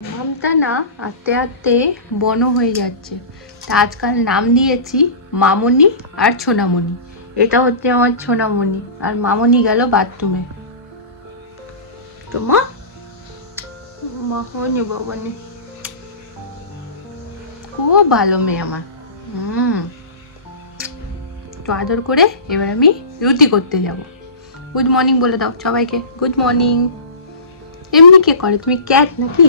নামটা না আস্তে আস্তে বন হয়ে যাচ্ছে, তা আজকাল নাম দিয়েছি মামনি আর সোনামণি। এটা হচ্ছে আমার সোনামণি, আর মামনি গেল বাথরুমে। তো মামনি বাবানি খুব ভালো মেয়ে আমার। তো আদর করে এবার আমি রুটি করতে যাব। গুড মর্নিং বলে দাও সবাইকে, গুড মর্নিং। এমনি কে করে, তুমি ক্যাট নাকি?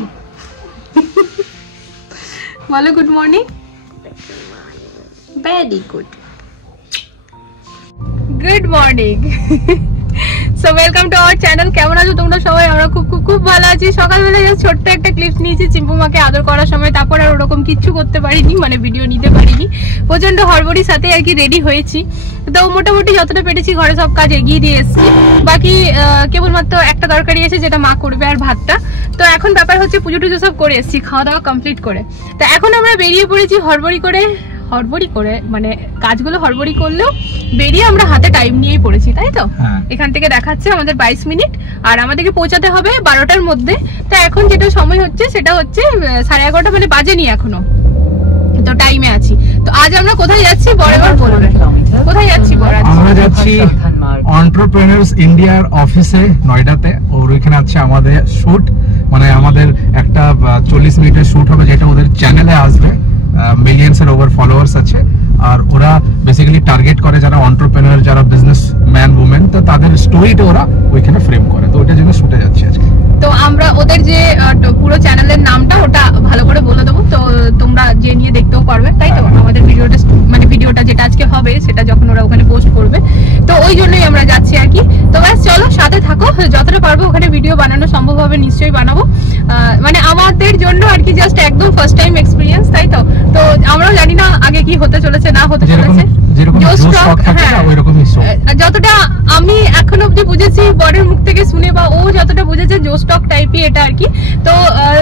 বলো good morning. Very good, good morning. So welcome to our channel. কেমন আছো তোমরা সবাই? আমরা খুব খুব খুব ভালো আছি। সকালবেলা জাস্ট ছোট্ট একটা ক্লিপ নিয়েছি চিম্পুমাকে আদর করার সময়, তারপর আর ওরকম কিচ্ছু করতে পারিনি, মানে ভিডিও নিতে পারিনি। প্রচন্ড হড়বড়ির সাথে আর কি রেডি হয়েছি। তো মোটামুটি যতটা পেরেছি ঘরে সব কাজ এগিয়ে দিয়ে এসেছি। বাকি কেবলমাত্র একটা তরকারি আছে যেটা মা করবে, আর ভাতটা। তো এখন ব্যাপার হচ্ছে পুজো টুজো সব করে এসেছি, খাওয়া দাওয়া কমপ্লিট করে। তো এখন আমরা বেরিয়ে পড়েছি হড়বড়ি করে, মানে কাজগুলো হড়বড়ি করলেও বেরিয়ে আমরা হাতে টাইম নিয়েই পড়েছি, তাই তো? এখান থেকে দেখাচ্ছে আমাদের 22 মিনিট, আর আমাদেরকে পৌঁছাতে হবে 12টার মধ্যে। তা এখন যেটা সময় হচ্ছে সেটা হচ্ছে 11:30, মানে বাজেনি এখনো, তো টাইমে আছি। তো আজ আমরা কোথায় যাচ্ছি বরাবর বলবে, কোথায় যাচ্ছি? আমরা যাচ্ছি এন্টারপ্রেনার্স ইন্ডিয়ার অফিসে নয়ডাতে। ওর ওইখানে আছে আমাদের শুট, মানে আমাদের একটা 40 মিনিটের শুট হবে, যেটা ওদের চ্যানেলে আসবে। মিলিয়ন্স এর ওভার ফলোয়ার্স আছে, আর ওরা বেসিক্যালি টার্গেট করে যারা এন্টারপ্রেনার, যারা বিজনেস ম্যান উমেন, তো তাদের স্টোরিটা ওরা ওইখানে ফ্রেম করে। তো ওইটার জন্য শুটে যাচ্ছি আজকে। তো আমরা ওদের যে পুরো চ্যানেলের নামটা ওটা ভালো করে বলে দেবো, তো তোমরা যে নিয়ে দেখতেও পারবে, তাই তো? আমাদের ভিডিওটা যেটা আজকে হবে সেটা যখন ওরা ওখানে পোস্ট করবে, তো ওই জন্যই আমরা যাচ্ছি আর কি। তো ব্যাস চলো সাথে থাকো, যতটা পারবো ওখানে ভিডিও বানানো সম্ভব হবে নিশ্চয়ই বানাবো। মানে আমাদের জন্য আর কি জাস্ট একদম ফার্স্ট টাইম এক্সপিরিয়েন্স, তাই তো? তো আমরাও জানি না আগে কি হতে চলেছে না হতে চলেছে। যতটা আমি এখনো অব্দি বুঝেছি বরের মুখ থেকে শুনে, বা ও যতটা বুঝেছে জোস্টক টাইপই এটা আর কি। তো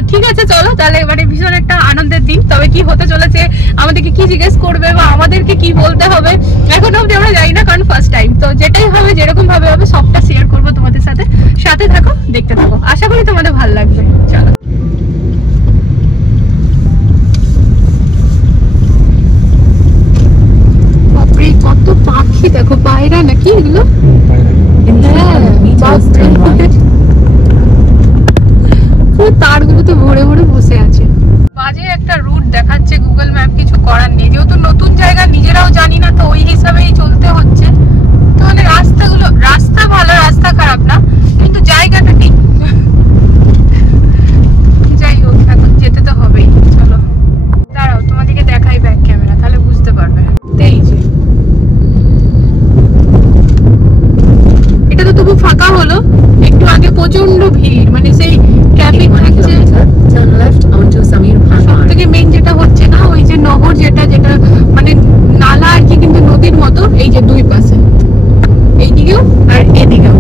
ঠিক আছে চলো তাহলে, মানে ভীষণ একটা আনন্দের দিন। তবে কি হতে চলেছে, আমাদেরকে কি জিজ্ঞেস করবে বা আমাদেরকে কি বলতে হবে এখনো অব্দি আমরা জানি না, কারণ ফার্স্ট টাইম। তো যেটাই হবে যেরকম ভাবে হবে সবটা শেয়ার করবো তোমাদের সাথে। সাথে থাকো, দেখতে থাকো, আশা করি তোমাদের ভালো লাগবে। চলো। কত পাখি দেখো, পায়রা নাকি এগুলো? তারগুলো তো ভরে ভরে বসে আছে। বাজে একটা রুট দেখাচ্ছে গুগল ম্যাপ, কিছু করার নেই, যেহেতু নতুন জায়গা নিজেরাও জানি না, তো ওই হিসাবেই চলতে হচ্ছে। তো মানে রাস্তা ভালো, রাস্তা খারাপ না, কিন্তু জায়গাটা ঠিক। যাই হোক, এখন যেতে তো হবেই। চলো দাঁড়াও, তোমাদেরকে দেখাই ব্যাক ক্যামেরা, তাহলে বুঝতে পারবে। এই যে এটা তো তবু ফাঁকা হলো, একটু আগে প্রচন্ড ভিড়, মানে সেই ট্রাফিক থাকছে। সবথেকে মেইন যেটা হচ্ছে না, ওই যে নহর যেটা মানে নালা আর কি, কিন্তু নদীর মতো। এই যে দুই পাশে, এইদিকেও আর এদিকেও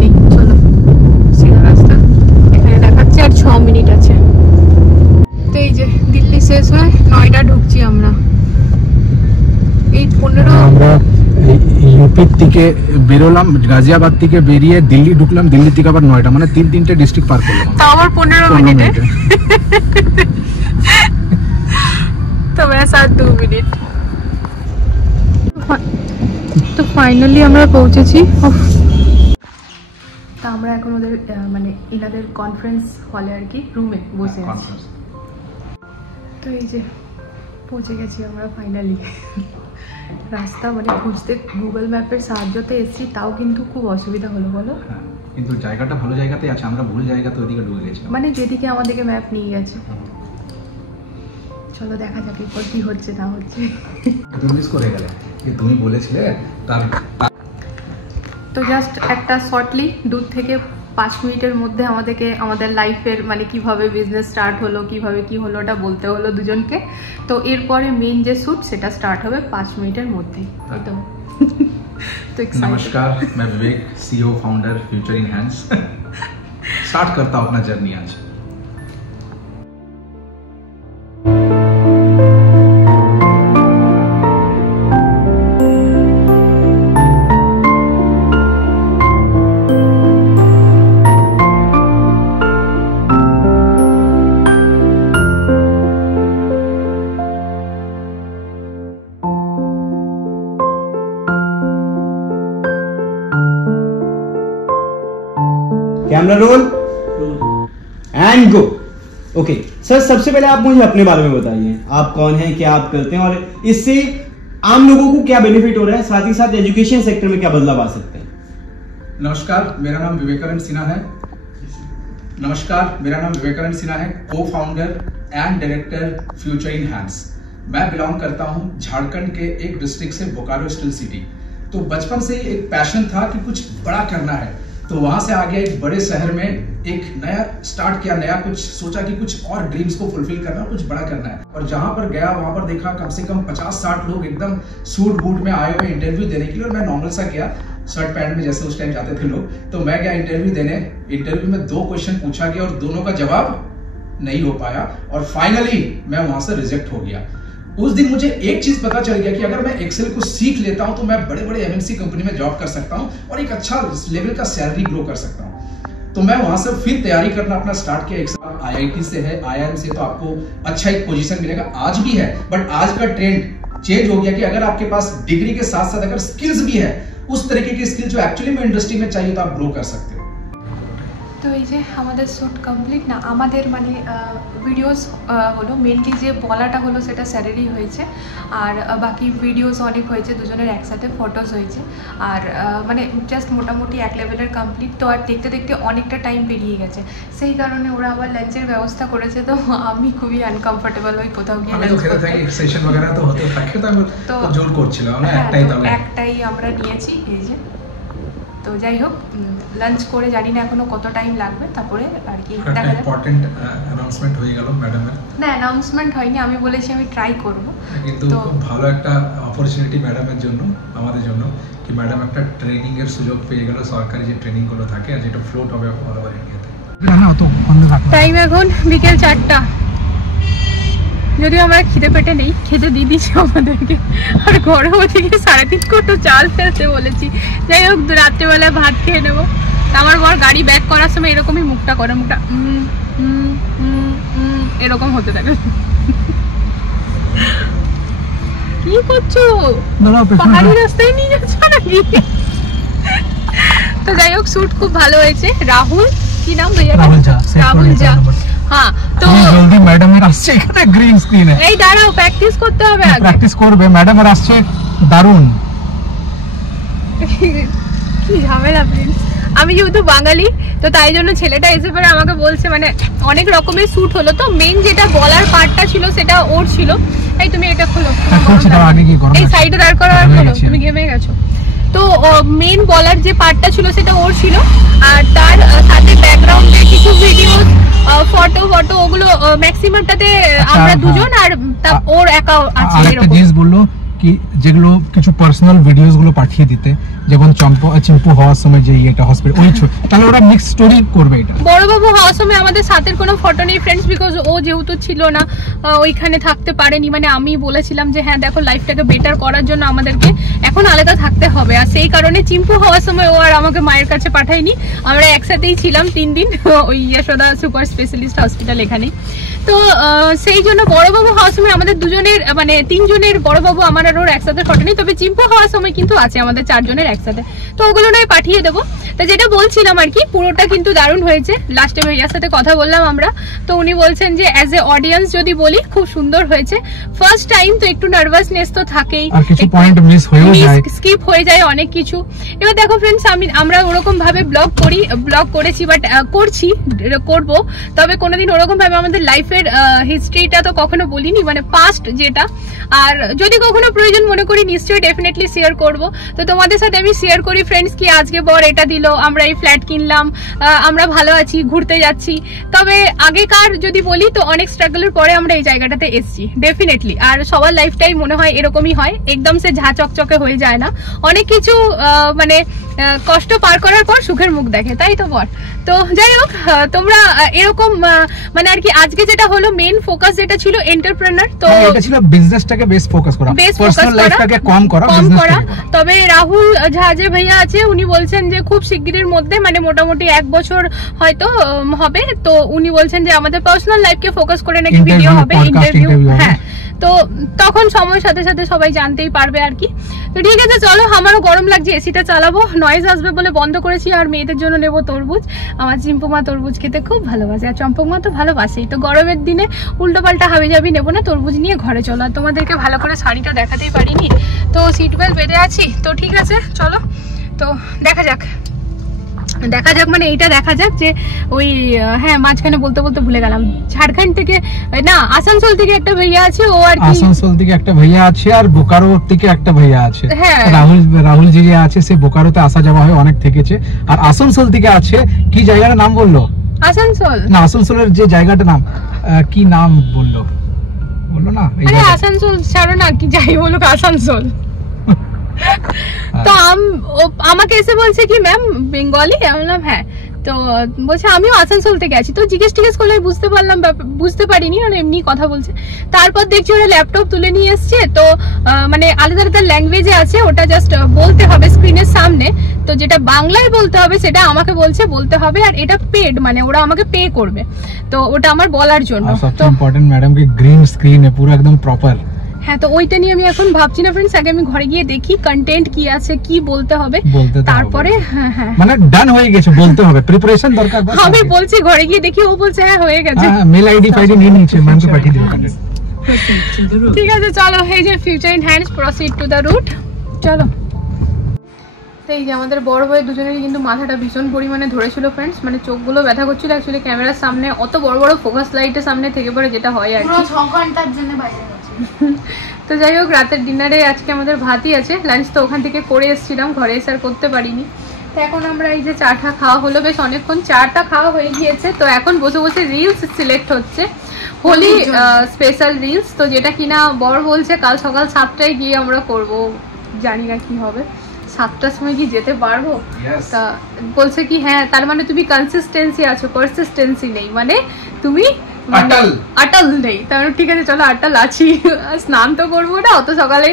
নেই। চলো সিধা রাস্তা, এখানে দেখাচ্ছে আর 6 মিনিট আছে। তো এই যে দিল্লি শেষ হয়, নয়ডা ঢুকছি আমরা। এই 15 ইউপির থেকে বেরোলাম, গাজিয়াবাদ থেকে বেরিয়ে দিল্লি ঢুকলাম, দিল্লি থেকে আবার নয়ডা, মানে তিনটে ডিস্ট্রিক্ট পার করলাম, তাও আবার 15 মিনিটে। তো ব্যাস আর 2 মিনিট। তো ফাইনালি আমরা পৌঁছেছি। তা আমরা এখন ওদের মানে এনাদের কনফারেন্স হলে আর কি রুমে বসে আছি। তো এই যে পৌঁছে গেছি আমরা ফাইনালি। রাস্তা মানে খুঁজতে গুগল ম্যাপের সাহায্যতে এসেছি, তাও কিন্তু খুব অসুবিধা হলো, বলো? কিন্তু জায়গাটা ভালো জায়গাতে আছে, আমরা ভুল জায়গাতে ওইদিকে ঢুকে গেছি, মানে যেদিকে আমাদেরকে ম্যাপ নিয়ে গেছে। চলো দেখা যাক এরপর কি হচ্ছে না হচ্ছে। তুমি মিস করে গেলে যে তুমি বলেছিলে তার। তো জাস্ট একটা শর্টলি দূর থেকে 5 মিনিটের মধ্যে আমাদেরকে আমাদের লাইফের মানে কিভাবে বিজনেস স্টার্ট হলো, কিভাবে কি হলো ওটা বলতে হলো দুজনকে। তো এরপরে মেইন যে শুট সেটা স্টার্ট হবে 5 মিনিটের মধ্যেই, তাই তো? नमस्कार, मैं Vivek, CEO founder future in hands. Start करता हूँ अपना जर्नी आज। Camera roll and go. Okay sir, सबसे पहले आप मुझे अपने बारे में बताइए, आप कौन हैं, क्या आप करते हैं और इससे आम लोगों को क्या बेनिफिट हो रहा है, साथ ही साथ एजुकेशन सेक्टर में क्या बदलाव आ सकते हैं। नमस्कार, मेरा नाम विवेकानंद सिन्हा है। को founder and director future in hands. मैं बिलोंग करता हूं झारखंड के एक डिस्ट्रिक्ट से, बोकारो स्टील सिटी। तो बचपन से ही एक पैशन था कि कुछ बड़ा करना है, तो वहां से आगे एक बड़े शहर में एक नया स्टार्ट किया, नया कुछ सोचा कि कुछ और ड्रीम्स को फुलफिल करना, कुछ बड़ा करना है। और जहां पर गया वहां पर देखा कम से कम 50-60 लोग एकदम सूट बूट में आए हुए इंटरव्यू देने के लिए, और मैं नॉर्मल सा गया शर्ट पैंट में, जैसे उस टाइम जाते थे लोग। तो मैं गया इंटरव्यू देने। इंटरव्यू में 2 क्वेश्चन पूछा गया और दोनों का जवाब नहीं हो पाया, और फाइनली मैं वहां से रिजेक्ट हो गया। उस दिन मुझे एक चीज पता चल गया कि अगर मैं एक्सेल को सीख लेता हूं तो मैं बड़े बड़े एमएनसी कंपनी में जॉब कर सकता हूं और एक अच्छा लेवल का सैलरी ग्रो कर सकता हूं। तो मैं वहां से फिर तैयारी करना अपना स्टार्ट किया। एक्सेल आईआईटी से है, आईआईएम से, तो आपको अच्छा एक पोजीशन मिलेगा, आज भी है, बट आज का ट्रेंड चेंज हो गया कि अगर आपके पास डिग्री के साथ साथ अगर स्किल्स भी है, उस तरीके की स्किल जो एक्चुअली में इंडस्ट्री में चाहिए, तो आप ग्रो कर सकते हो। তো এই যে আমাদের শ্যুট কমপ্লিট না, আমাদের মানে ভিডিওস হলো মেনলি যে বলাটা হলো সেটা স্যারেরই হয়েছে, আর বাকি ভিডিওস অনেক হয়েছে, দুজনের একসাথে ফটোস হয়েছে, আর মানে জাস্ট মোটামুটি এক লেভেলের কমপ্লিট। তো আর দেখতে দেখতে অনেকটা টাইম পেরিয়ে গেছে, সেই কারণে ওরা আবার লাঞ্চের ব্যবস্থা করেছে। তো আমি খুবই আনকমফর্টেবল হই কোথাও গিয়ে লাঞ্চ করতে। সেশন वगैरह তো হতে থাকে, তো জোর করছিলাম না, একটাই আমরা নিয়েছি এই যে। তো যাই হোক, লাঞ্চ করে জানি না এখনো কত টাইম লাগবে, তারপরে আর কি দেখা যাবে। ইম্পর্টেন্ট অ্যানাউন্সমেন্ট হয়ে গেল ম্যাডামের। না, অ্যানাউন্সমেন্ট হয়নি, আমি বলেছি আমি ট্রাই করব। কিন্তু খুব ভালো একটা অপরচুনিটি ম্যাডামের জন্য, আমাদের জন্য, কি ম্যাডাম একটা ট্রেনিং এর সুযোগ পেয়ে গেল, সরকারি যে ট্রেনিং গুলো থাকে আর যেটা ফ্লোট হবে অল ওভার ইন্ডিয়াতে। টাইম এখন বিকেল 4টা, যদিও আমরা খিদে পেটে নেই, খেতে দিয়ে দিচ্ছি আমাদেরকে, আর ঘরে ওদিকে 3.5 কোটো চাল ফেলতে বলেছি। যাই হোক, রাত্রেবেলায় ভাত খেয়ে নেবো। আমার বর গাড়ি ব্যাক করার সময় এরকমই মুখটা করে, মুখটা এরকম হতে থাকে। কি করছো, পাহাড়ি রাস্তায় নিয়ে যাচ্ছ নাকি? তো যাই হোক, শ্যুট খুব ভালো হয়েছে। রাহুল, কি নাম ভাইয়া? রাহুল ঝা। হ্যাঁ, তো জলদি ম্যাডামের আসছে এখানে গ্রিন স্ক্রিনে। এই দাঁড়াও, প্র্যাকটিস করতে হবে, আগে প্র্যাকটিস করবে। ম্যাডামের আসছে দারুণ। কি ঝামেলা প্রিন্স। আমি যেহেতু বাঙালি, তো তাই জন্য ছেলেটা এসে পরে আমাকে বলছে, মানে অনেক রকমের শ্যুট হলো, তো মেন যেটা বলার পার্টটা ছিল সেটা ওর ছিল। এই তুমি এটা খোলো, এই সাইডে দাঁড় করা, আর খোলো, তুমি ঘেমে গেছো। তো মেন বলার যে পার্টটা ছিল সেটা ওর ছিল, আর তার সাথে ব্যাকগ্রাউন্ডে কিছু ভিডিও, ফটো ওগুলো ম্যাক্সিমামটাতে আমরা দুজন, আর ওর একা আছে। এরকম জিনিস বললো কি, যেগুলো কিছু পার্সোনাল ভিডিওস গুলো পাঠিয়ে দিতে, যেমন চিম্পু হওয়ার সময় যে এটা হসপিটাল, ওই তাহলে ওরা মিক্স স্টোরি করবে। এটা বড়বাবু হওয়ার সময় আমাদের সাথে কোনো ফটো নেই ফ্রেন্ডস, বিকজ ও যেহেতু ছিল না, ওইখানে থাকতে পারেনি। মানে আমি বলেছিলাম যে হ্যাঁ দেখো, লাইফটাকে বেটার করার জন্য আমাদেরকে এখন আলাদা থাকতে হবে, আর সেই কারণে চিম্পু হওয়ার সময় ও আর আমাকে মায়ের কাছে পাঠায়নি। আমরা একসাথেই ছিলাম 3 দিন ওই যশোদা সুপার স্পেশালিস্ট হসপিটাল এখানেই। তো সেই জন্য বড়বাবু হওয়ার সময় আমাদের দুজনের, মানে 3 জনের, বড়বাবু আমার আর ওর একসাথে ফটো নেই, তবে চিম্পু হওয়ার সময় কিন্তু আছে আমাদের 4 জনের একসাথে। তো ওগুলো নয় পাঠিয়ে দেবো। তো যেটা বলছিলাম আর কি, পুরোটা কিন্তু দারুণ হয়েছে। লাস্টে ভাইয়ার সাথে কথা বললাম আমরা, তো উনি বলছেন যে অ্যাজ এ অডিয়েন্স যদি বলি, খুব সুন্দর হয়েছে। ফার্স্ট টাইম তো একটু নার্ভাসনেস তো থাকেই, আর কিছু পয়েন্ট মিস হয়েও যায়, স্কিপ হয়ে যায় অনেক কিছু। এবার দেখো ফ্রেন্ডস, আমরা ওরকম ভাবে ব্লগ করেছি, বাট করবো, তবে কোনোদিন ওরকম ভাবে আমাদের লাইফের হিস্ট্রিটা তো কখনো বলিনি, মানে পাস্ট যেটা। আর যদি কখনো প্রয়োজন মনে করি, নিশ্চয়ই ডেফিনেটলি শেয়ার করব। তো তোমাদের সাথে আমি শেয়ার করি ফ্রেন্ডস, কি আজকে বর এটা দিল, আমরা এই ফ্ল্যাট কিনলাম, আমরা ভালো আছি, ঘুরতে যাচ্ছি। তবে আগেকার যদি বলি, তো অনেক স্ট্রাগলের পরে আমরা এই জায়গাটাতে এসেছি ডেফিনেটলি। আর সবার লাইফটাই মনে হয় এরকমই হয়, একদম সে ঝা চকচকে হয়ে যায় না, অনেক কিছু মানে কষ্ট পার করার পর সুখের মুখ দেখে, তাই তো বর? তো যাই হোক, তোমরা এরকম মানে আর কি, আজকে যেটা হলো মেইন ফোকাস যেটা ছিল এন্টারপ্রেনার, তো এটা ছিল বিজনেসটাকে বেশ ফোকাস করা, পার্সোনাল লাইফটাকে কম করা। তবে রাহুল ঝা যে ভাইয়া আছে উনি বলছেন যে খুব শিগগিরের মধ্যে, মানে মোটামুটি 1 বছর হয়তো হবে। তো উনি বলছেন যে আমাদের পার্সোনাল লাইফকে ফোকাস করে নাকি ভিডিও হবে, ইন্টারভিউ। হ্যাঁ, তো তখন সময়ের সাথে সাথে সবাই জানতেই পারবে আর কি। তো ঠিক আছে চলো, আমারও গরম লাগছে, এসিটা চালাবো, নয়েজ আসবে বলে বন্ধ করেছি। আর মেয়েদের জন্য নেবো তরমুজ, আমার চিম্পুমা তরমুজ খেতে খুব ভালোবাসে, আর চম্পকমা তো ভালোবাসেই। তো গরমের দিনে উল্টো পাল্টা হাবি যাবি নেবো না, তরমুজ নিয়ে ঘরে চলো। আর তোমাদেরকে ভালো করে শাড়িটা দেখাতেই পারিনি, তো সিট বেল্ট বেঁধে আছি। তো ঠিক আছে চলো, তো দেখা যাক মানে এইটা দেখা যাক যে ওই, হ্যাঁ মাঝখানে বলতে বলতে ভুলে গেলাম, ঝাড়খণ্ড থেকে না আসানসোল থেকে একটা ভাইয়া আছে, ও আর কি আসানসোল থেকে একটা ভাইয়া আছে, আর বোকারো থেকে একটা ভাইয়া আছে। হ্যাঁ, রাহুল জি আছে, সে বোকারোতে আসা যাওয়া হয় অনেক থেকেছে। আর আসানসোল থেকে আছে, কি জায়গার নাম বললো? আসানসোল না, আসানসোলের যে জায়গাটার নাম কি নাম বললো না? আরে আসানসোল ছাড়ো না, কি যাই বলুক আসানসোল। তো আমাকে এসে বলছে কি ম্যাম বেঙ্গলি, আমি বললাম হ্যাঁ। তো বলছে আমিও আসানসোল থেকে আছি। তো জিজ্ঞেস করলে বুঝতে পারলাম, বুঝতে পারিনি, মানে এমনি কথা বলছে। তারপর দেখছি ওরা ল্যাপটপ তুলে নিয়ে এসছে, তো মানে আলাদা আলাদা ল্যাঙ্গুয়েজে আছে, ওটা জাস্ট বলতে হবে স্ক্রিনের সামনে। তো যেটা বাংলায় বলতে হবে সেটা আমাকে বলছে বলতে হবে, আর এটা পেড, মানে ওরা আমাকে পে করবে, তো ওটা আমার বলার জন্য। তো ইম্পর্টেন্ট ম্যাডাম কি গ্রিন স্ক্রিন এ পুরো একদম প্রপার। হ্যাঁ, তো ওইটা নিয়ে আমি এখন ভাবছি না ফ্রেন্ডস, আগে আমি ঘরে গিয়ে দেখি কন্টেন্ট কি আছে, কি বলতে হবে, তারপরে হ্যাঁ মানে ডান হয়ে গেছে, বলতে হবে, প্রিপারেশন দরকার। আমি বলছি ঘরে গিয়ে দেখি, ও বলছে হ্যাঁ হয়ে গেছে, মেল আইডি ফাইডি নিয়ে নিয়েছে, ম্যামকে পাঠিয়ে দিন কন্টেন্ট। ঠিক আছে চলো, এই যে future in hands, proceed to the root, চলো। এই যে আমাদের বড় ভাই দুজনেরই কিন্তু মাথাটা ভীষণ পরিমাণে ধরেছিল ফ্রেন্ডস, মানে চোখগুলো ব্যথা করছিল। অ্যাকচুয়ালি ক্যামেরার সামনে অত বড় বড় ফোকাস লাইটের সামনে থেকে পরে যেটা হয় আর কি, 6 ঘন্টার জন্য বাইরে গেছে। তো যাই হোক, রাতের ডিনারে আজকে আমাদের ভাতই আছে, লাঞ্চ তো ওখান থেকে করে এসেছিলাম, ঘরে এসে আর করতে পারিনি। তো এখন আমরা এই যে চাটা খাওয়া হলো, বেশ অনেকক্ষণ চাটা খাওয়া হয়ে গিয়েছে। তো এখন বসে বসে রিলস সিলেক্ট হচ্ছে, হোলি স্পেশাল রিলস। তো যেটা কিনা বর বলছে কাল সকাল 7টায় গিয়ে আমরা করব, জানি না কি হবে, 7টার সময় কি যেতে পারবো? তা বলছে কি হ্যাঁ, তার মানে তুমি কনসিস্টেন্সি আছো, পারসিস্টেন্সি নেই, মানে তুমি আটাল নেই। তাহলে ঠিক আছে চলো, আটাল আছি। স্নান তো করবো না অত সকালে,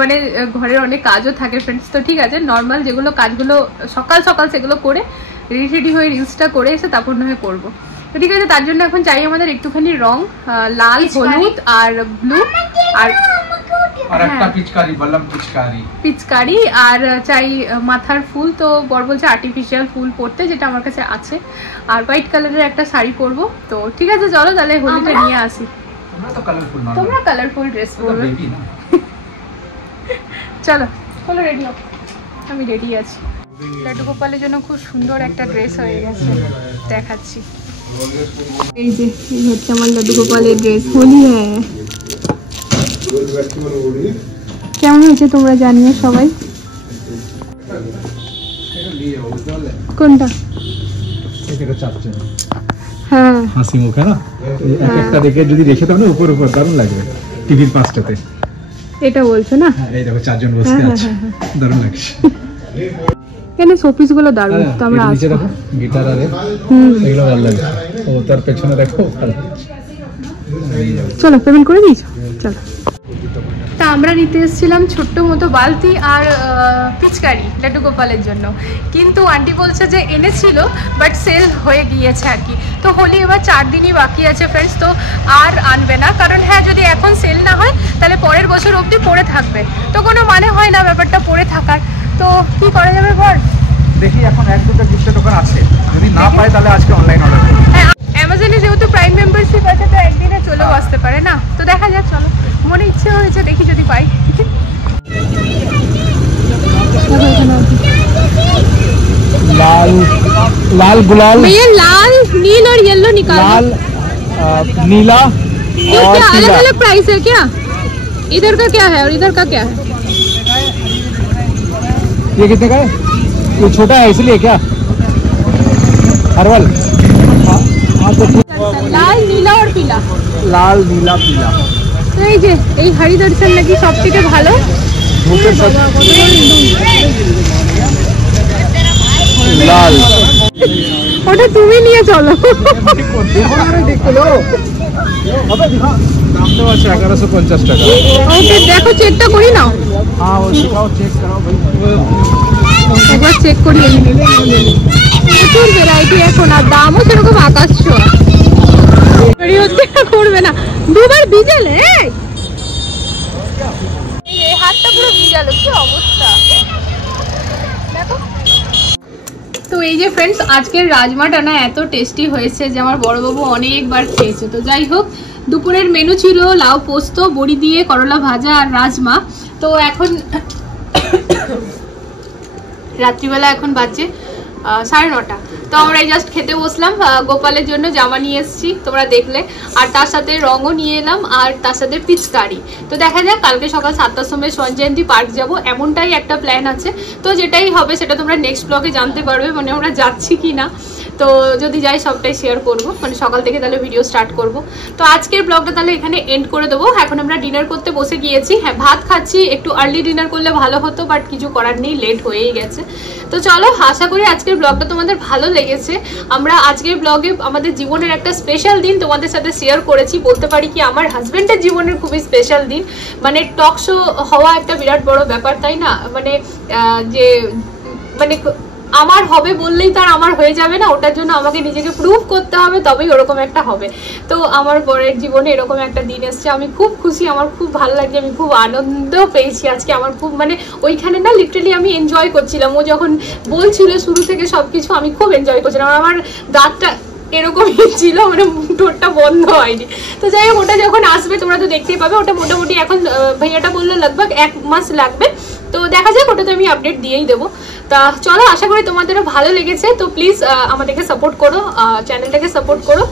মানে ঘরের অনেক কাজও থাকে ফ্রেন্ডস। তো ঠিক আছে, নর্মাল যেগুলো কাজগুলো সকাল সকাল সেগুলো করে রেডি হয়ে রিলসটা করে এসে তারপর নয় করবো। তো ঠিক আছে, তার জন্য এখন চাই আমাদের একটুখানি রং, লাল, হলুদ আর ব্লু, আর একটা পিচকারি, আর চাই মাথার ফুল। তো বর বলছে আর্টিফিশিয়াল ফুল পরতে, যেটা আমার কাছে আছে, আর হোয়াইট কালারের একটা শাড়ি পরবো। তো ঠিক আছে চলো তাহলে হোলিটা নিয়ে আসি। তোমরা কালারফুল ড্রেস পরবে, চলো চলো রেডি হও, আমি রেডি আছি। লাড্ডু গোপালের জন্য খুব সুন্দর একটা ড্রেস হয়ে গেছে, দেখাচ্ছি। এই যে এই হচ্ছে আমার লাড্ডু গোপালের ড্রেস, হোলি হ্যাঁ। কেমন হয়েছে তোমরা জানিও সবাই। কোনটা? হ্যাঁ, হাসি মুখ না, একটা দেখে যদি রেখে দাও না উপর উপর, দারুণ লাগবে টিভির পাশটাতে। এটা বলছো না? এই দেখো 4 জন বসে আছে, দারুণ লাগছে। এখানে শোপিস গুলো দারুণ। তো আমরা নিচে দেখো গিটার আরে, এগুলো ভালো লাগে। ও তার পেছনে দেখো ভালো। চলো পেমেন্ট করে দিয়েছো, চলো। তা আমরা নিতে এসেছিলাম ছোট্ট মতো বালতি আর পিচকারি লাড্ডু গোপালের জন্য, কিন্তু আন্টি বলছে যে এনেছিল বাট সেল হয়ে গিয়েছে আর কি। তো হোলি এবার 4 দিনই বাকি আছে ফ্রেন্ডস, তো আর আনবে না, কারণ হ্যাঁ যদি এখন সেল না হয় তাহলে পরের বছর অবধি পড়ে থাকবে, তো কোনো মানে হয় না ব্যাপারটা পড়ে থাকার। তো কি করা যাবে বল, দেখি এখন 1-2টা গিফটের দোকান আছে, যদি না পাই তাহলে আজকে অনলাইন অর্ডার করব। হ্যাঁ, অ্যামাজনে যেহেতু প্রাইম মেম্বারশিপ আছে তো একদিনে চলেও আসতে পারে না। তো দেখা যাক, চলো, মনে ইচ্ছে হয়েছে, দেখি যদি পাই। लाल लाल गुलाल, भैया लाल, नील और येलो निकालो। लाल नीला ये क्या अलग अलग प्राइस है क्या? इधर का क्या है और इधर का क्या है? ये कितने का है? ये छोटा है इसलिए क्या? हर्बल। लाल, नीला और पीला। लाल, नीला, पीला। তো এই যে এই হরি দর্শন নাকি সবথেকে ভালো। লাল, ওটা তুমি নিয়ে চলো। দেখো দাম তো আছে 1150 টাকা। ওকে দেখো চেকটা করি নাও। হ্যাঁ वो दिखाओ चेक कराओ भाई। একবার চেক করি। প্রচুর ভ্যারাইটি এখন আর দামও সেরকম আকাশ ছোঁয়া। তৈরি হচ্ছে করবে না দুবার ভিজালে এই হাতটা পুরো ভিজালো কি অবস্থা দেখো। তো এই যে ফ্রেন্ডস আজকের রাজমাটা না এত টেস্টি হয়েছে যে আমার বড়বাবু অনেকবার খেয়েছে। তো যাই হোক দুপুরের মেনু ছিল লাউ পোস্ত বড়ি দিয়ে করলা ভাজা আর রাজমা। তো এখন রাত্রিবেলা এখন বাজছে 9:30। তো আমরা জাস্ট খেতে বসলাম। গোপালের জন্য জামা নিয়ে এসেছি তোমরা দেখলে, আর তার সাথে রঙও নিয়ে এলাম আর তার সাথে পিচকারি। তো দেখা যাক কালকে সকাল 7টার সময় সঞ্জয়ন্তী পার্ক যাব, এমনটাই একটা প্ল্যান আছে। তো যেটাই হবে সেটা তোমরা নেক্সট ব্লগে জানতে পারবে, মানে আমরা যাচ্ছি কি না। তো যদি যাই সবটাই শেয়ার করব, মানে সকাল থেকে তাহলে ভিডিও স্টার্ট করব। তো আজকের ব্লগটা তাহলে এখানে এন্ড করে দেবো। এখন আমরা ডিনার করতে বসে গিয়েছি। হ্যাঁ ভাত খাচ্ছি, একটু আর্লি ডিনার করলে ভালো হতো, বাট কিছু করার নেই, লেট হয়েই গেছে। তো চলো, আশা করি আজকের ব্লগটা তোমাদের ভালো লেগেছে। আমরা আজকের ব্লগে আমাদের জীবনের একটা স্পেশাল দিন তোমাদের সাথে শেয়ার করেছি, বলতে পারি কি আমার হাজবেন্ডের জীবনের খুবই স্পেশাল দিন। মানে টক শো হওয়া একটা বিরাট বড় ব্যাপার, তাই না? মানে যে মানে আমার হবে বললেই তার আমার হয়ে যাবে না, ওটার জন্য আমাকে নিজেকে প্রুভ করতে হবে, তবেই ওরকম একটা হবে। তো আমার বরের জীবনে এরকম একটা দিন এসছে, আমি খুব খুশি, আমার খুব ভালো লাগছে, আমি খুব আনন্দ পেয়েছি আজকে। আমার খুব মানে ওইখানে না লিটারালি আমি এনজয় করছিলাম। ও যখন বলছিল শুরু থেকে সবকিছু আমি খুব এনজয় করছিলাম। আমার দাঁতটা এরকমই ছিল, মানে ঠোঁটটা বন্ধ হয়নি। তো যাই হোক ওটা যখন আসবে তোমরা তো দেখতেই পাবে। ওটা মোটামুটি এখন ভাইয়াটা বললো লগভগ 1 মাস লাগবে। তো দেখা যাক, ওটাতে আমি আপডেট দিয়েই দেবো। তা চলো, আশা করি তোমাদেরও ভালো লেগেছে। তো প্লিজ আমাদেরকে সাপোর্ট করো, চ্যানেলটাকে সাপোর্ট করো।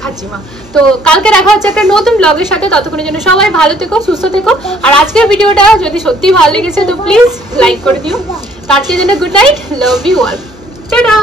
খাচ্ছি মা। তো কালকে দেখা হচ্ছে একটা নতুন ব্লগের সাথে, ততক্ষণের জন্য সবাই ভালো থেকো, সুস্থ থেকো। আর আজকের ভিডিওটা যদি সত্যি ভালো লেগেছে তো প্লিজ লাইক করে দিও। তো আজকের জন্য good night, love you all, tata.